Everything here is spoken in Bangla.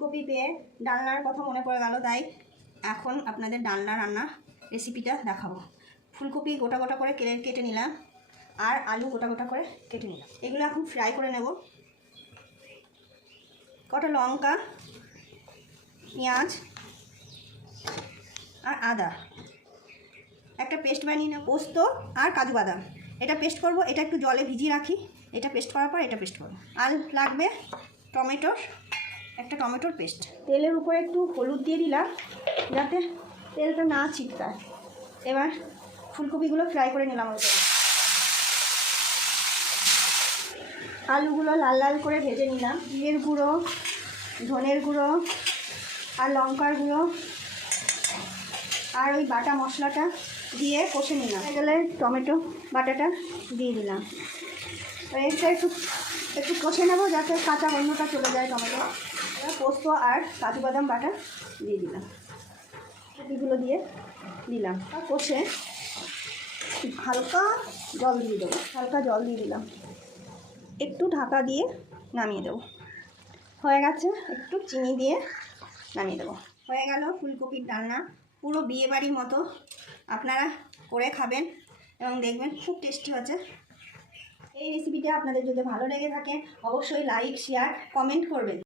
ফুলকপি পেয়ে ডালনার কথা মনে পড়ে গেল, তাই এখন আপনাদের ডালনা রান্না রেসিপিটা দেখাবো। ফুলকপি গোটা গোটা করে কেটে নিলাম, আর আলু গোটা গোটা করে কেটে নিলাম। এগুলো এখন ফ্রাই করে নেব। কটা লঙ্কা, পেঁয়াজ আর আদা একটা পেস্ট বানিয়ে নেব। পোস্ত আর কাজু বাদাম এটা পেস্ট করব। এটা একটু জলে ভিজিয়ে রাখি, এটা পেস্ট করার পর এটা পেস্ট করব। আর লাগবে একটা টমেটোর পেস্ট। তেলের উপরে একটু হলুদ দিয়ে দিলাম যাতে তেলটা না ছিটকায়। এবার ফুলকপিগুলো ফ্রাই করে নিলাম। আলুগুলো লাল লাল করে ভেজে নিলাম। জিরের গুঁড়ো, ধনের গুঁড়ো আর লঙ্কার গুঁড়ো আর ওই বাটা মশলাটা দিয়ে কষে নিলাম। গেলে টমেটো বাটাটা দিয়ে দিলাম। এটা একটু কষে নেবো যাতে কাঁচা গন্ধটা চলে যায় টমেটো। এবার পোস্ত আর কাজু বাদাম বাটা দিয়ে দিলাম। এগুলো দিয়ে দিলাম আর কষে হালকা জল দিয়ে দেবো। দিলাম, একটু ঢাকা দিয়ে নামিয়ে দেবো। হয়ে গেছে, একটু চিনি দিয়ে নামিয়ে দেবো। হয়ে গেল ফুলকপির ডালনা, পুরো বিয়েবাড়ির মতো। আপনারা করে খাবেন এবং দেখবেন খুব টেস্টি হচ্ছে। এই রেসিপিটা আপনাদের যদি ভালো লেগে থাকে অবশ্যই লাইক, শেয়ার, কমেন্ট করবেন।